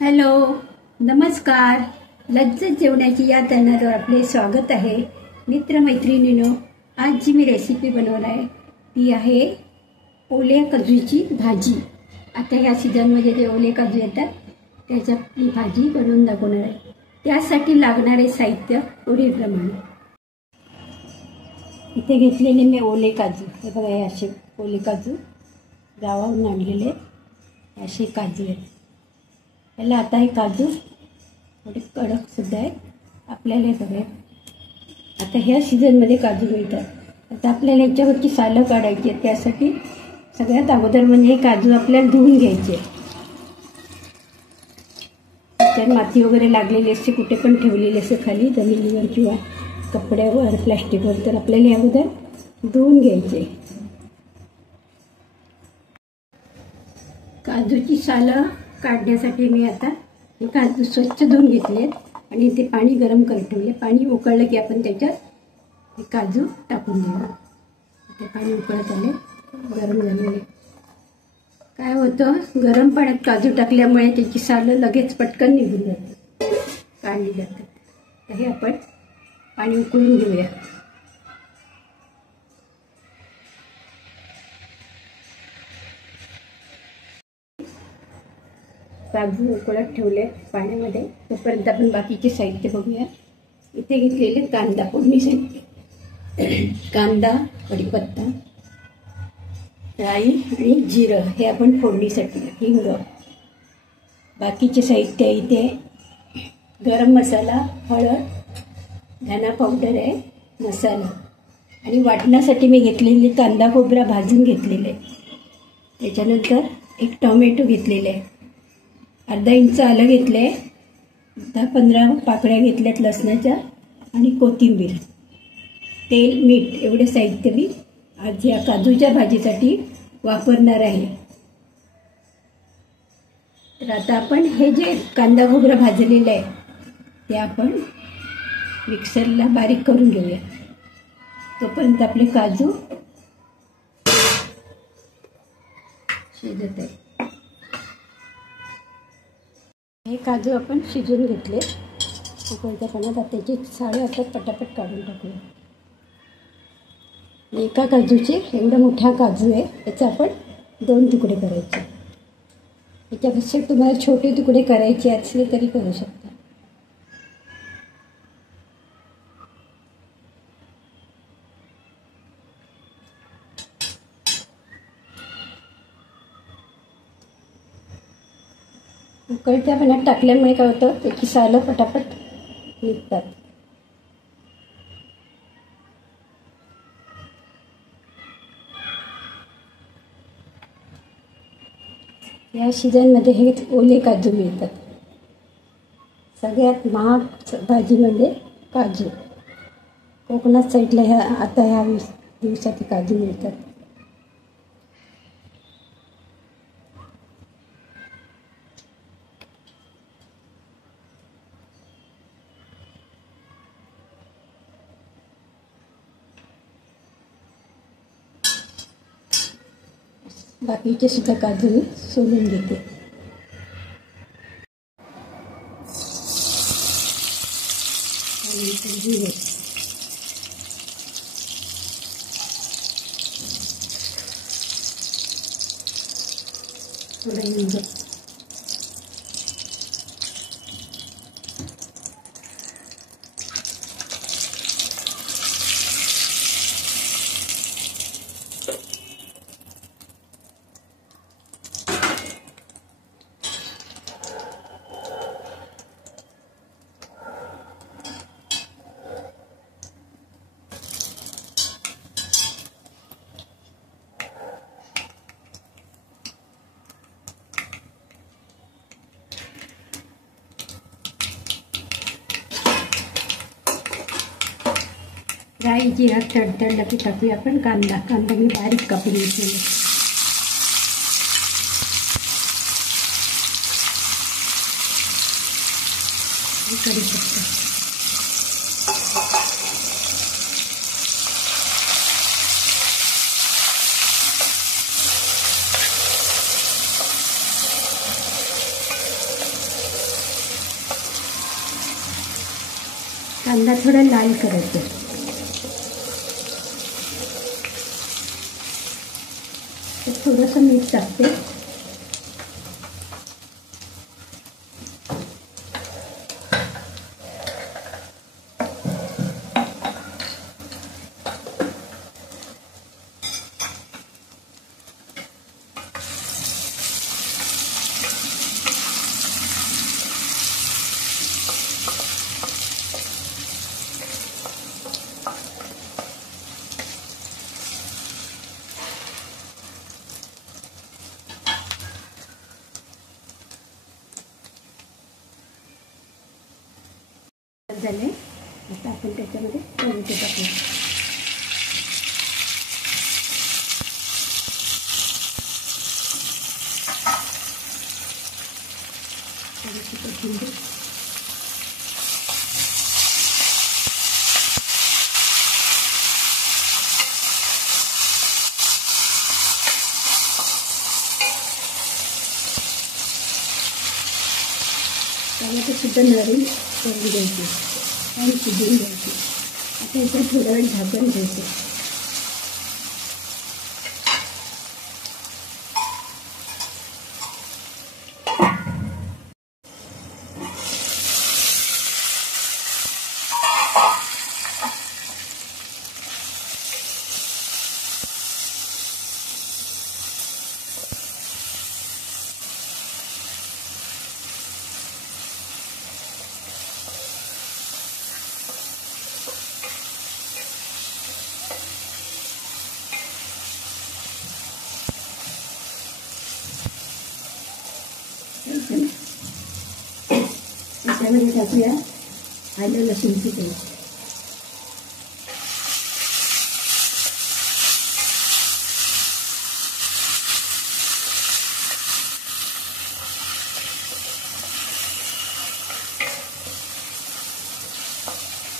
Hello, नमस्कार. लज्जत जेवणाची या चॅनलवर आपले स्वागत आहे. मित्रमैत्रिणींनो, आज जी मी रेसिपी बनवणार आहे ती आहे ओल्या काजूची भाजी. आता ह्या सीझनमध्ये जे ओले काजू येतात त्याच्या मी भाजी बनवून दाखवणार आहे. त्यासाठी लागणारे साहित्य पुढीलप्रमाणे. इथे घेतलेले मी ओले काजू. हे बघा, हे असे ओले काजू गावाहून आणलेले असे काजू आहेत. याला आता हे काजू थोडे कडकसुद्धा आहेत. आपल्याला हे बघा, आता ह्या सीझनमध्ये काजू मिळतात. आता आपल्याला याच्यावरची सालं काढायची आहेत. त्यासाठी सगळ्यात अगोदर म्हणजे हे काजू आपल्याला धुवून घ्यायचे. त्यात माती वगैरे लागलेली असते, कुठे पण ठेवलेली असते खाली जमिनीवर किंवा कपड्यावर, प्लॅस्टिकवर, तर आपल्याला हे अगोदर धुवून घ्यायचे. काजूची सालं काढण्यासाठी मी आता हे काजू स्वच्छ धुवून घेतलेत आणि इथे पाणी गरम करत ठेवले. पाणी उकळलं की आपण त्याच्यात हे काजू टाकून देऊ. ते पाणी उकळत आले, गरम झालेले. काय होतं, गरम पाण्यात काजू टाकल्यामुळे त्याची सालं लगेच पटकन निघून जातात, काढली जातात. तर हे आपण पाणी उकळून घेऊया. काजू उकळत ठेवले पाण्यामध्ये. तोपर्यंत आपण बाकीचे साहित्य बघूया. इथे घेतलेले कांदा फोडणीसाठी, कांदा, कढीपत्ता, राई आणि जिरं हे आपण फोडणीसाठी, हिंग. बाकीचे साहित्य इथे गरम मसाला, हळद, धना पावडर आहे, मसाला. आणि वाटण्यासाठी मी घेतलेले कांदा खोबरा भाजून घेतलेले. त्याच्यानंतर एक टोमॅटो घेतलेले आहे, अर्धा इंच आलं घेतले, 10-15 पाकळ्या घेतल्यात लसणाच्या, आणि कोथिंबीर, तेल, मीठ एवढे साहित्य मी आज या काजूच्या भाजीसाठी वापरणार आहे. तर आता आपण हे जे कांदा खोबरं भाजलेलं आहे ते आपण मिक्सरला बारीक करून घेऊया. तोपर्यंत आपले काजू शिजत आहे. हे काजू आपण शिजून घेतले उकळत्या पाण्यात. आता त्याची साळे आता पटापट काढून टाकूया. एका काजूचे, एवढा मोठा काजू आहे, याचे आपण 2 तुकडे करायचे. याच्यापेक्षा तुम्हाला छोटे तुकडे करायचे असले तरी करू शकता. उकळत्या पाण्यात टाकल्यामुळे काय होतं, त्याची सालं पटापट निघतात. या सीझनमध्ये हे ओले काजू मिळतात. सगळ्यात महाग भाजीमध्ये काजू. कोकणात साईडला ह्या दिवसात काजू मिळतात. बाकीचे सुद्धा काजू मी सोलून घेते. जिरे, थोडं हिंग, राई, जिरा तडतडला की टाकूया आपण कांदा. कांदा मी बारीक कापून घेतलेला. कढीपत्ता, कांदा थोडा लाल करायचा. तर थोडंसं मीठ टाकते. झाले. आता आपण त्याच्यामध्ये टोमॅटो टाकू. टोमॅटो सुद्धा नरम करून घ्यायची आणि शिजवून घ्यायची. आता इथे थोडा वेळ झाकण घ्यायचं. त्याच्यामध्ये टाकूया आलं लसूणची पेस्ट.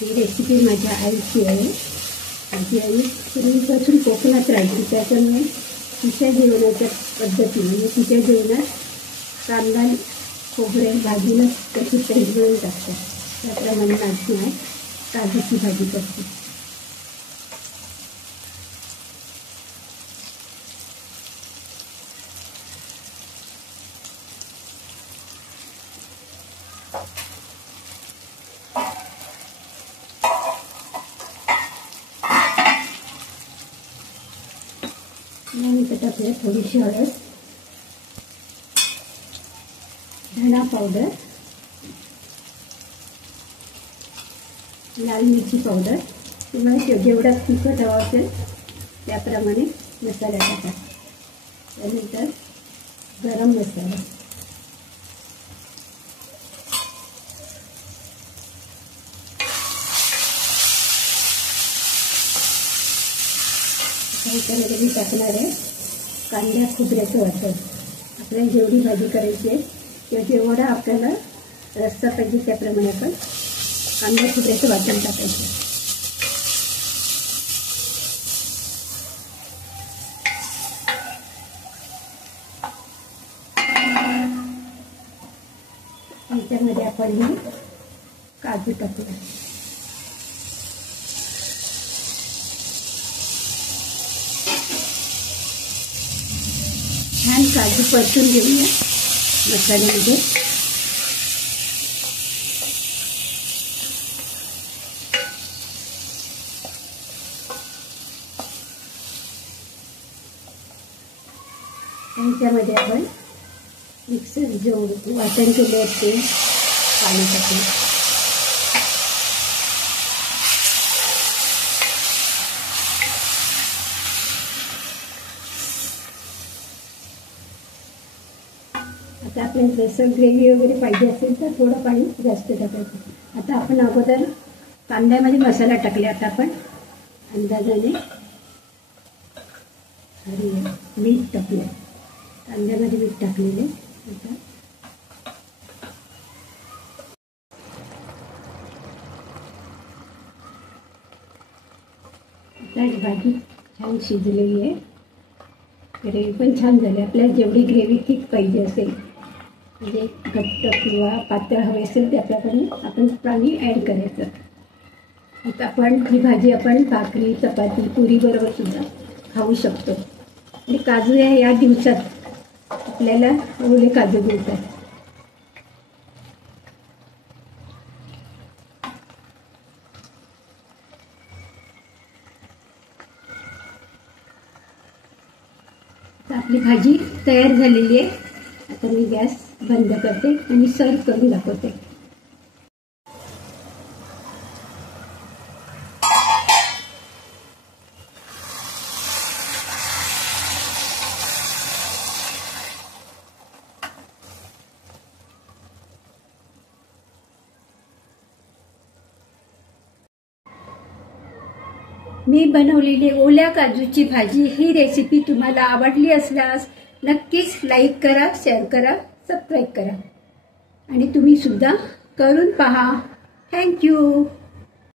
ही रेसिपी माझ्या आईची आहे. माझी आई पूर्वीपासून कोकणात राहायची, त्याच्यामुळे तिच्या जेवणाच्या पद्धतीने म्हणजे तिच्या जेवणात कांदा खोबरे भाजीला त्याची पेस्ट बनवून टाकतात. त्याप्रमाणे माझी आई काजूची भाजी करते. नंतर टाकूया थोडीशी हळद, धना पावडर, लाल मिरची पावडर. तुम्हाला जेवढा तिखट हवा असेल त्याप्रमाणे मसाला टाका. त्यानंतर गरम मसाला, त्याच्यामध्ये मी टाकणार आहे कांदा खोबऱ्याचं वाटण. आपल्याला जेवढी भाजी करायची आहे किंवा जेवढा आपल्याला रस्सा पाहिजे त्याप्रमाणे आपण कांदा खोबऱ्याचं वाटण टाकायचं. त्याच्यामध्ये आपण हे काजू टाकूया. छान काजू परतून घेऊया मसाल्यामध्ये. त्याच्यामध्ये आपण मिक्सर जो वाटण केले ते पाणी टाकू. आता आपल्याला जसं ग्रेव्ही वगैरे पाहिजे असेल तर थोडं पाणी जास्त टाकायचं. आता आपण अगोदर कांद्यामध्ये मसाला टाकले. आता आपण अंदाजाने आणि मीठ टाकूया. कांद्यामध्ये मीठ टाकलेले. आता भाजी छान शिजलेली आहे. ग्रेव्ही पण छान झाली. आपल्याला जेवढी ग्रेव्ही थिक पाहिजे असेल म्हणजे घट्ट किंवा पातळ हवे असेल त्याप्रमाणे आपण पाणी ॲड करायचं. आता ही भाजी आपण भाकरी चपाती पुरी बरोबर सुद्धा खाऊ शकतो. आणि काजू या दिवसात आपल्याला ओले काजू मिळतात. आपली भाजी तयार झालेली आहे. आता मी गॅस बंद करते आणि सर्व करून दाखवते. मी बनवलेली ओल्या काजूची भाजी ही रेसिपी तुम्हाला आवडली असल्यास नक्कीच लाईक करा, शेअर करा, सबस्क्राईब करा आणि तुम्ही सुद्धा करून पहा. थँक्यू.